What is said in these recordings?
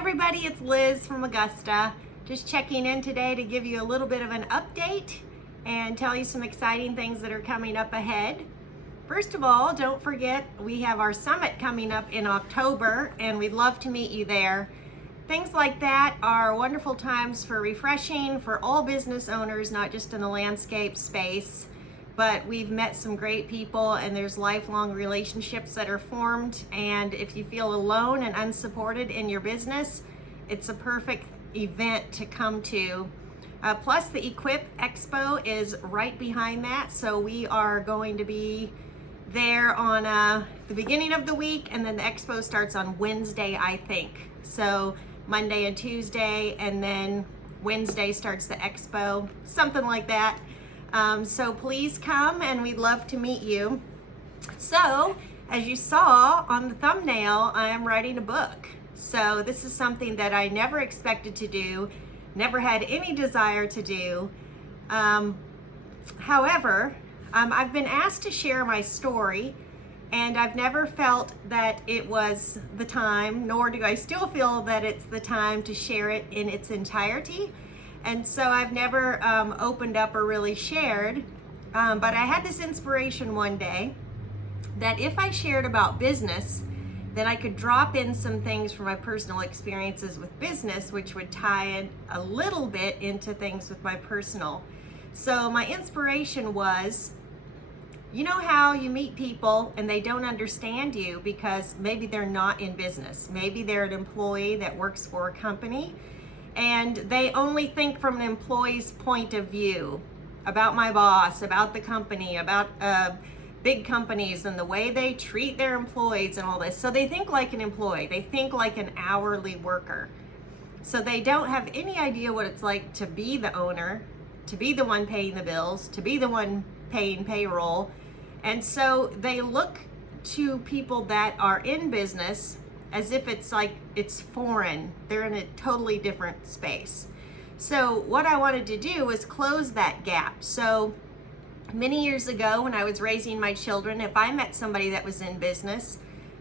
everybody, it's Liz from Augusta. Just checking in today to give you a little bit of an update and tell you some exciting things that are coming up ahead. First of all, don't forget we have our summit coming up in October and we'd love to meet you there. Things like that are wonderful times for refreshing for all business owners, not just in the landscape space. But we've met some great people and there's lifelong relationships that are formed, and if you feel alone and unsupported in your business, it's a perfect event to come to. Plus the Equip Expo is right behind that, so we are going to be there on the beginning of the week, and then the expo starts on Wednesday, I think. So Monday and Tuesday, and then Wednesday starts the expo, something like that. So please come and we'd love to meet you. So as you saw on the thumbnail, I am writing a book. So this is something that I never expected to do, never had any desire to do. However, I've been asked to share my story, and I've never felt that it was the time, nor do I still feel that it's the time to share it in its entirety. And so I've never opened up or really shared, but I had this inspiration one day that if I shared about business, then I could drop in some things from my personal experiences with business, which would tie in a little bit into things with my personal. So my inspiration was, you know how you meet people and they don't understand you because maybe they're not in business. Maybe they're an employee that works for a company, and they only think from an employee's point of view about my boss, about the company, about big companies and the way they treat their employees and all this. So they think like an employee, they think like an hourly worker. So they don't have any idea what it's like to be the owner, to be the one paying the bills, to be the one paying payroll. And so they look to people that are in business as if it's like it's foreign. They're in a totally different space. So what I wanted to do was close that gap. So many years ago when I was raising my children, if I met somebody that was in business,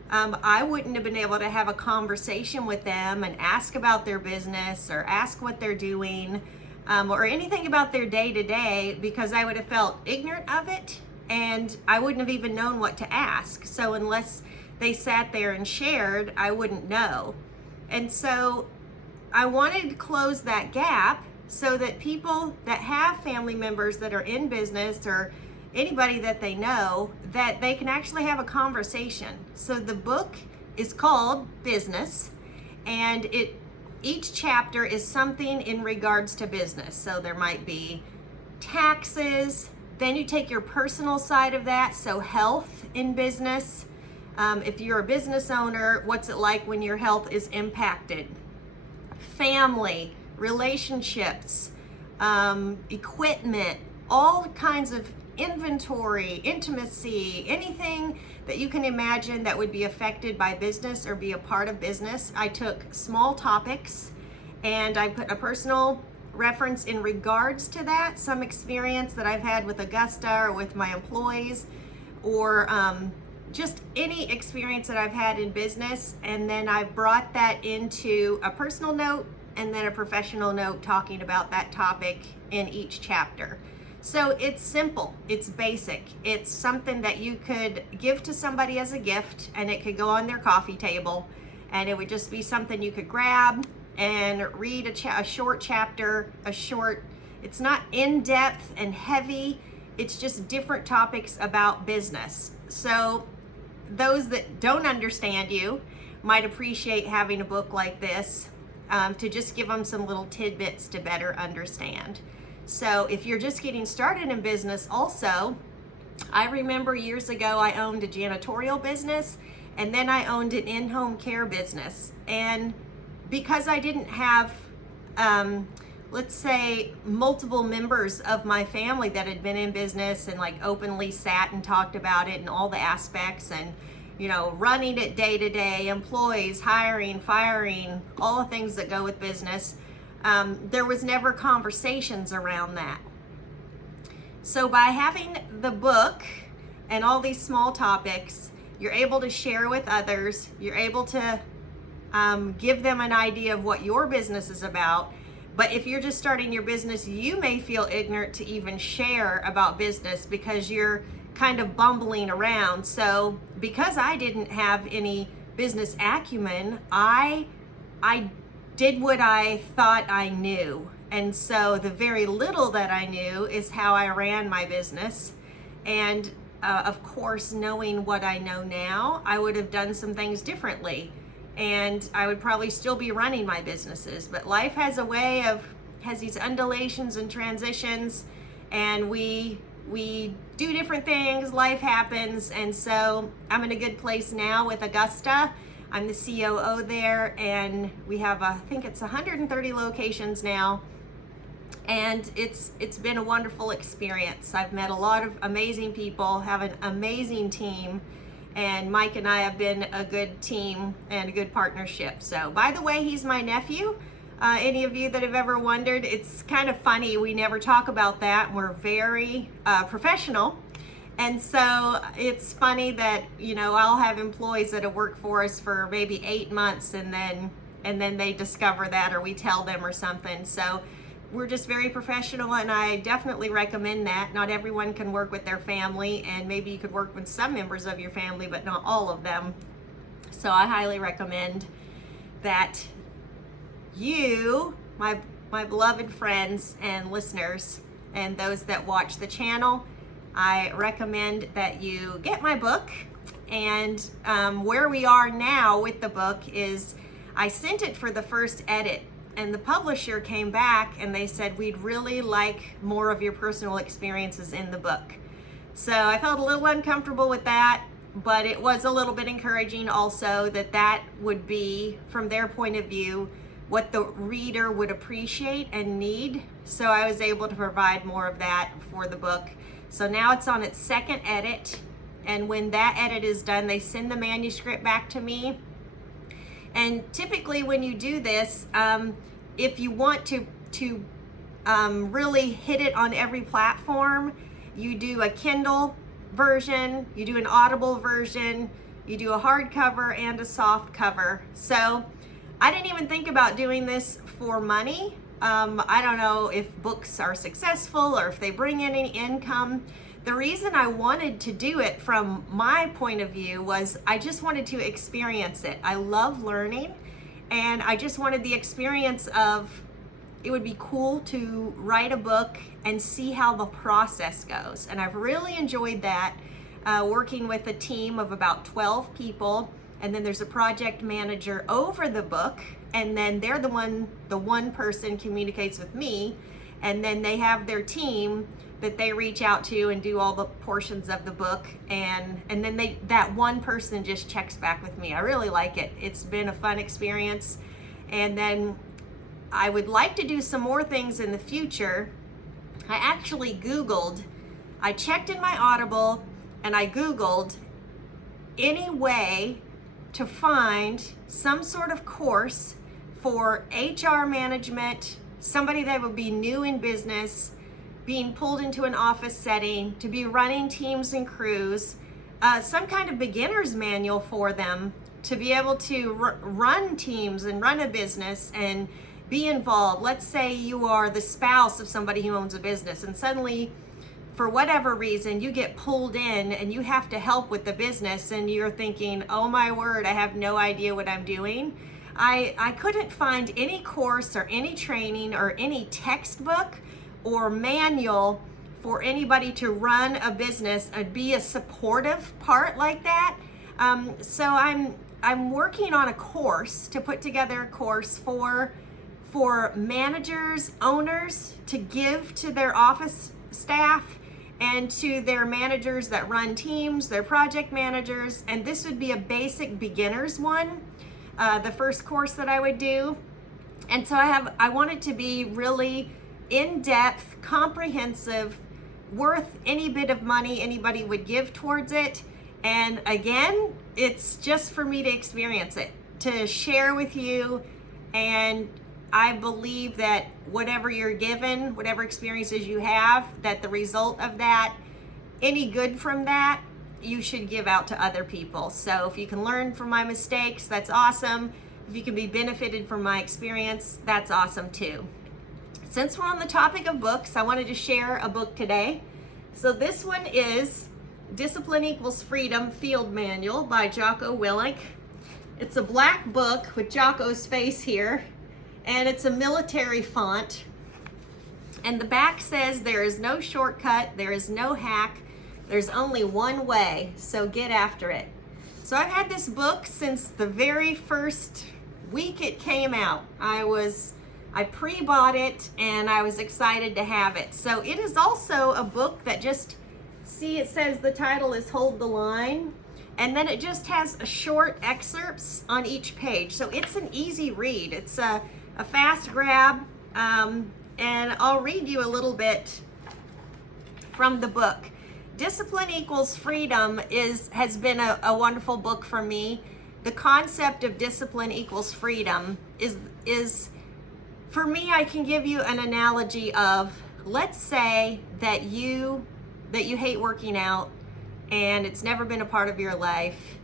I wouldn't have been able to have a conversation with them and ask about their business or ask what they're doing or anything about their day-to-day, because I would have felt ignorant of it and I wouldn't have even known what to ask. So unless they sat there and shared, I wouldn't know. And so I wanted to close that gap so that people that have family members that are in business or anybody that they know, that they can actually have a conversation. So the book is called Business, and each chapter is something in regards to business. So there might be taxes, then you take your personal side of that, so health in business. If you're a business owner, what's it like when your health is impacted? Family, relationships, equipment, all kinds of inventory, intimacy, anything that you can imagine that would be affected by business or be a part of business. I took small topics and I put a personal reference in regards to that, some experience that I've had with Augusta or with my employees, or just any experience that I've had in business, and then I brought that into a personal note and then a professional note talking about that topic in each chapter. So it's simple, it's basic, it's something that you could give to somebody as a gift, and it could go on their coffee table, and it would just be something you could grab and read a short chapter, it's not in-depth and heavy, it's just different topics about business. So those that don't understand you might appreciate having a book like this to just give them some little tidbits to better understand. So if you're just getting started in business also, I remember years ago I owned a janitorial business, and then I owned an in-home care business. And because I didn't have, let's say, multiple members of my family that had been in business and like openly sat and talked about it and all the aspects and, you know, running it day to day, employees, hiring, firing, all the things that go with business, there was never conversations around that. So by having the book and all these small topics, you're able to share with others, you're able to give them an idea of what your business is about. But if you're just starting your business, you may feel ignorant to even share about business because you're kind of bumbling around. So because I didn't have any business acumen, I did what I thought I knew. And so the very little that I knew is how I ran my business. And of course, knowing what I know now, I would have done some things differently. And I would probably still be running my businesses. But life has a way has these undulations and transitions, and we do different things, life happens. And so I'm in a good place now with Augusta. I'm the COO there, and we have, I think it's 130 locations now. And it's been a wonderful experience. I've met a lot of amazing people, have an amazing team, and Mike and I have been a good team and a good partnership. So, by the way, he's my nephew. Any of you that have ever wondered, it's kind of funny. We never talk about that. We're very professional. And so it's funny that, I'll have employees that have worked for us for maybe 8 months and then they discover that, or we tell them or something. So we're just very professional, and I definitely recommend that. Not everyone can work with their family, and maybe you could work with some members of your family, but not all of them. So I highly recommend that you, my beloved friends and listeners, and those that watch the channel, I recommend that you get my book. And where we are now with the book is I sent it for the first edit, and the publisher came back and they said, we'd really like more of your personal experiences in the book. So I felt a little uncomfortable with that, but it was a little bit encouraging also that would be, from their point of view, what the reader would appreciate and need. So I was able to provide more of that for the book. So now it's on its second edit, and when that edit is done, they send the manuscript back to me. And typically when you do this, if you want to really hit it on every platform, you do a Kindle version, you do an Audible version, you do a hardcover and a soft cover. So I didn't even think about doing this for money. I don't know if books are successful or if they bring in any income. The reason I wanted to do it from my point of view was I just wanted to experience it. I love learning, and I just wanted the experience of, it would be cool to write a book and see how the process goes. And I've really enjoyed that, working with a team of about 12 people. And then there's a project manager over the book, and then they're the one person communicates with me, and then they have their team that they reach out to and do all the portions of the book, and then that one person just checks back with me. I really like it. It's been a fun experience, and then I would like to do some more things in the future. I actually I checked in my Audible and I Googled any way to find some sort of course for HR management, somebody that would be new in business, being pulled into an office setting, to be running teams and crews, some kind of beginner's manual for them to be able to run teams and run a business and be involved. Let's say you are the spouse of somebody who owns a business, and suddenly, for whatever reason, you get pulled in and you have to help with the business, and you're thinking, oh my word, I have no idea what I'm doing. I couldn't find any course or any training or any textbook or manual for anybody to run a business and be a supportive part like that. So I'm working on a course, to put together a course for managers, owners, to give to their office staff and to their managers that run teams, their project managers. And this would be a basic beginner's one, the first course that I would do. And so I want it to be really in-depth, comprehensive, worth any bit of money anybody would give towards it. And again, it's just for me to experience it, to share with you. And I believe that whatever you're given, whatever experiences you have, that the result of that, any good from that, you should give out to other people. So if you can learn from my mistakes, that's awesome. If you can be benefited from my experience, that's awesome too. Since we're on the topic of books, I wanted to share a book today. So this one is Discipline Equals Freedom Field Manual by Jocko Willink. It's a black book with Jocko's face here, and it's a military font. And the back says there is no shortcut, there is no hack, there's only one way, so get after it. So I've had this book since the very first week it came out. I pre-bought it and I was excited to have it. So it is also a book that just, see, it says the title is Hold the Line, and then it just has a short excerpts on each page. So it's an easy read. It's a fast grab, and I'll read you a little bit from the book. Discipline Equals Freedom has been a wonderful book for me. The concept of discipline equals freedom is for me, I can give you an analogy of, let's say that you hate working out and it's never been a part of your life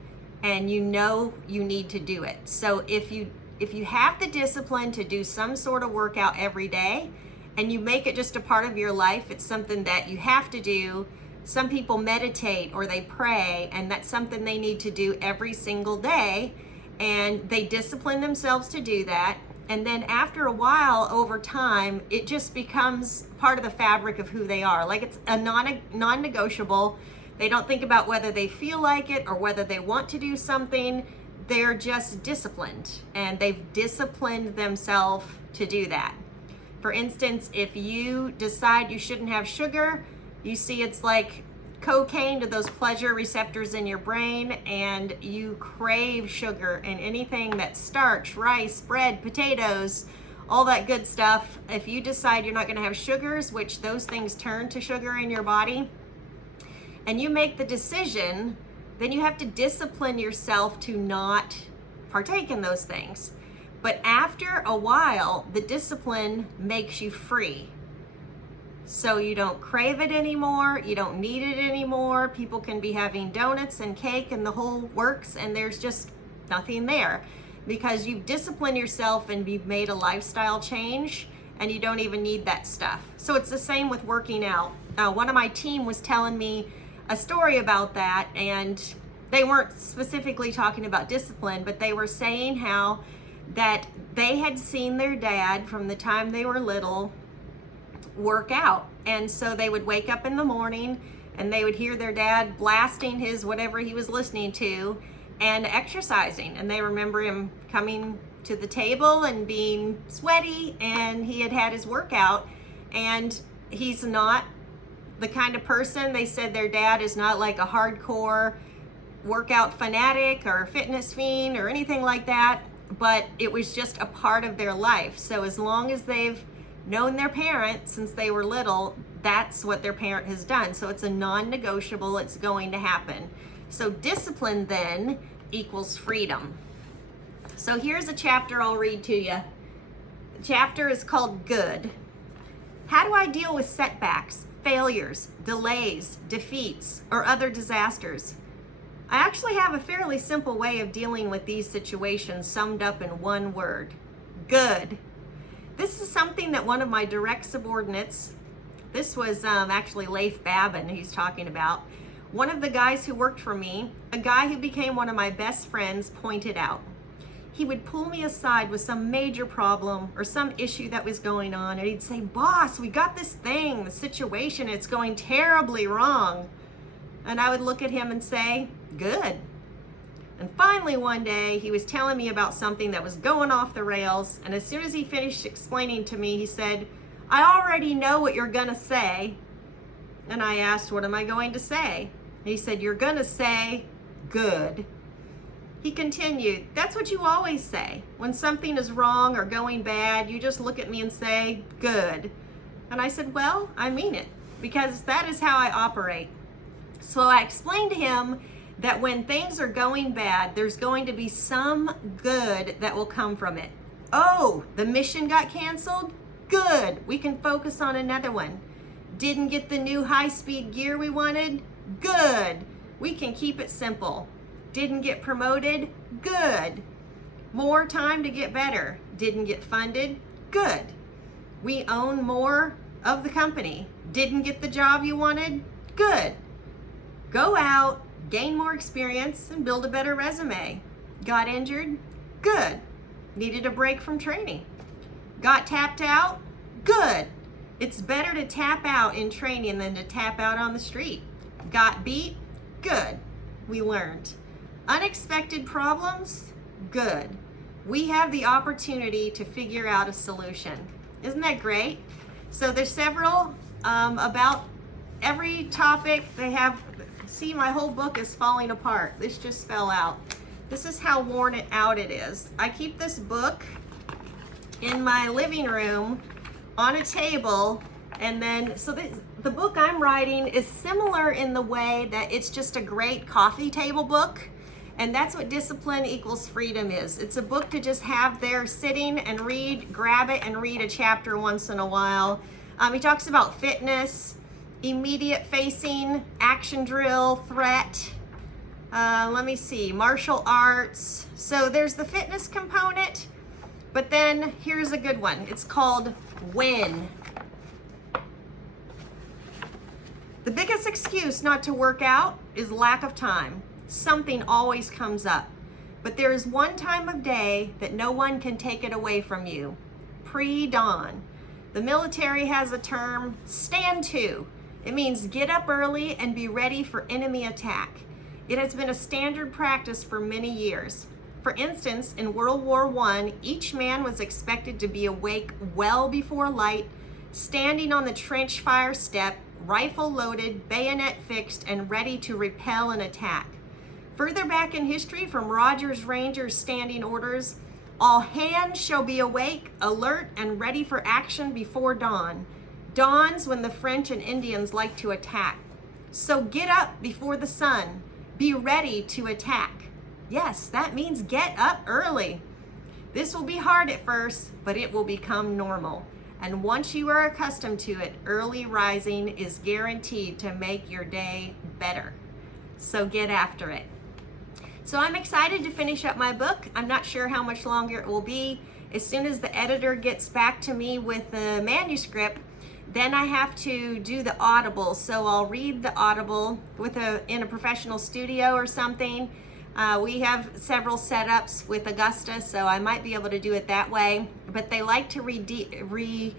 and you know you need to do it. So if you have the discipline to do some sort of workout every day and you make it just a part of your life, it's something that you have to do. Some people meditate or they pray, and that's something they need to do every single day, and they discipline themselves to do that. And then after a while, over time, it just becomes part of the fabric of who they are. Like, it's a non-negotiable. They don't think about whether they feel like it or whether they want to do something. They're just disciplined, and they've disciplined themselves to do that. For instance, if you decide you shouldn't have sugar, you see it's like cocaine to those pleasure receptors in your brain, and you crave sugar and anything that's starch, rice, bread, potatoes, all that good stuff. If you decide you're not going to have sugars, which those things turn to sugar in your body, and you make the decision, then you have to discipline yourself to not partake in those things. But after a while, the discipline makes you free. So you don't crave it anymore, you don't need it anymore. People can be having donuts and cake and the whole works, and there's just nothing there because you've disciplined yourself and you've made a lifestyle change, and you don't even need that stuff. So it's the same with working out. One of my team was telling me a story about that, and they weren't specifically talking about discipline, but they were saying how that they had seen their dad from the time they were little work out. And so they would wake up in the morning and they would hear their dad blasting his whatever he was listening to and exercising. And they remember him coming to the table and being sweaty, and he had had his workout. And he's not the kind of person, they said their dad is not like a hardcore workout fanatic or fitness fiend or anything like that, but it was just a part of their life. So as long as they've known their parent since they were little, that's what their parent has done. So it's a non-negotiable, it's going to happen. So discipline then equals freedom. So here's a chapter I'll read to you. The chapter is called Good. How do I deal with setbacks, failures, delays, defeats, or other disasters? I actually have a fairly simple way of dealing with these situations summed up in one word: good. This is something that one of my direct subordinates, this was actually Leif Babin he's talking about, one of the guys who worked for me, a guy who became one of my best friends, pointed out. He would pull me aside with some major problem or some issue that was going on, and he'd say, "Boss, we got this thing, the situation, it's going terribly wrong." And I would look at him and say, "Good." And finally one day he was telling me about something that was going off the rails, and as soon as he finished explaining to me, he said, "I already know what you're gonna say." And I asked, "What am I going to say?" He said, "You're gonna say, good." He continued, "That's what you always say. When something is wrong or going bad, you just look at me and say, good." And I said, "Well, I mean it, because that is how I operate." So I explained to him that when things are going bad, there's going to be some good that will come from it. Oh, the mission got canceled? Good, we can focus on another one. Didn't get the new high-speed gear we wanted? Good, we can keep it simple. Didn't get promoted? Good. More time to get better. Didn't get funded. Good. We own more of the company. Didn't get the job you wanted. Good. Go out, gain more experience, and build a better resume. Got injured? Good. Needed a break from training. Got tapped out? Good. It's better to tap out in training than to tap out on the street. Got beat? Good. We learned. Unexpected problems? Good. We have the opportunity to figure out a solution. Isn't that great? So there's several about every topic. They have, see, my whole book is falling apart. This just fell out. This is how worn out it is. I keep this book in my living room on a table, and then, so the book I'm writing is similar in the way that it's just a great coffee table book. And that's what Discipline Equals Freedom is. It's a book to just have there sitting and read, grab it and read a chapter once in a while. He talks about fitness, immediate facing, action drill, threat, let me see, martial arts. So there's the fitness component, but then here's a good one. It's called Win. The biggest excuse not to work out is lack of time. Something always comes up, but there is one time of day that no one can take it away from you: pre-dawn. The military has a term, stand to. It means get up early and be ready for enemy attack. It has been a standard practice for many years. For instance, in World War I, each man was expected to be awake well before light, standing on the trench fire step, rifle loaded, bayonet fixed, and ready to repel an attack. Further back in history, from Rogers Rangers' standing orders, all hands shall be awake, alert, and ready for action before dawn. Dawn's when the French and Indians like to attack. So get up before the sun. Be ready to attack. Yes, that means get up early. This will be hard at first, but it will become normal. And once you are accustomed to it, early rising is guaranteed to make your day better. So get after it. So I'm excited to finish up my book. I'm not sure how much longer it will be. As soon as the editor gets back to me with the manuscript, then I have to do the audible. So I'll read the audible in a professional studio or something. We have several setups with Augusta, so I might be able to do it that way. But they like to release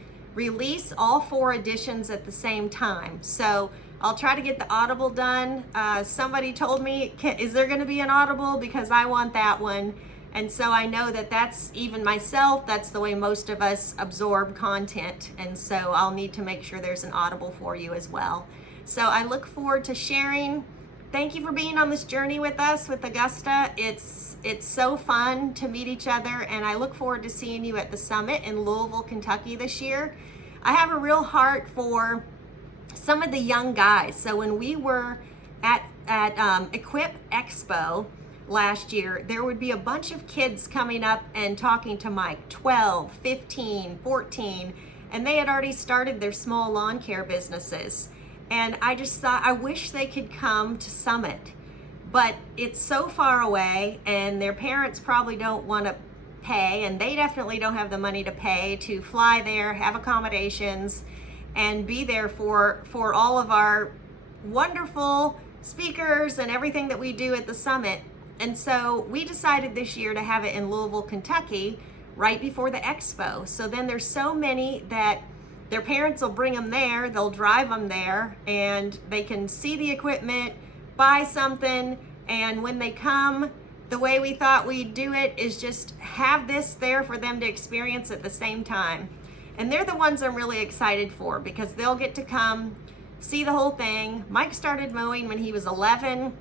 all 4 editions at the same time. So I'll try to get the audible done. Somebody told me, is there going to be an audible? Because I want that one. And so I know that that's, even myself, that's the way most of us absorb content. And so I'll need to make sure there's an audible for you as well. So I look forward to sharing. Thank you for being on this journey with us with Augusta. It's so fun to meet each other, and I look forward to seeing you at the summit in Louisville, Kentucky this year. I have a real heart for some of the young guys. So when we were at Equip Expo last year, there would be a bunch of kids coming up and talking to Mike, 12, 15, 14, and they had already started their small lawn care businesses. And I just thought, I wish they could come to Summit, but it's so far away, and their parents probably don't want to pay, and they definitely don't have the money to pay to fly there, have accommodations, and be there for all of our wonderful speakers and everything that we do at the summit. And so we decided this year to have it in Louisville, Kentucky, right before the expo. So then there's so many that their parents will bring them there, they'll drive them there, and they can see the equipment, buy something, and when they come, the way we thought we'd do it is just have this there for them to experience at the same time. And they're the ones I'm really excited for, because they'll get to come see the whole thing. Mike started mowing when he was 11.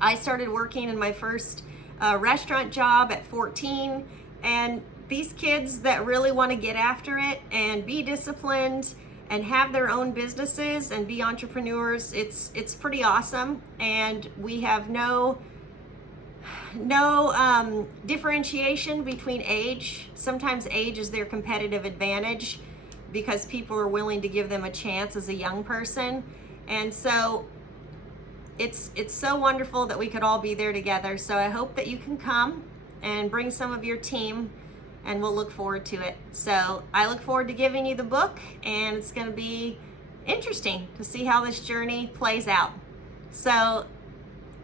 I started working in my first restaurant job at 14. And these kids that really want to get after it and be disciplined and have their own businesses and be entrepreneurs, it's pretty awesome. And we have no differentiation between age. Sometimes age is their competitive advantage because people are willing to give them a chance as a young person. And so it's so wonderful that we could all be there together. So I hope that you can come and bring some of your team, and we'll look forward to it. So I look forward to giving you the book, and it's going to be interesting to see how this journey plays out. So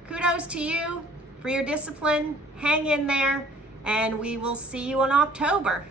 kudos to you for your discipline. Hang in there, and we will see you in October.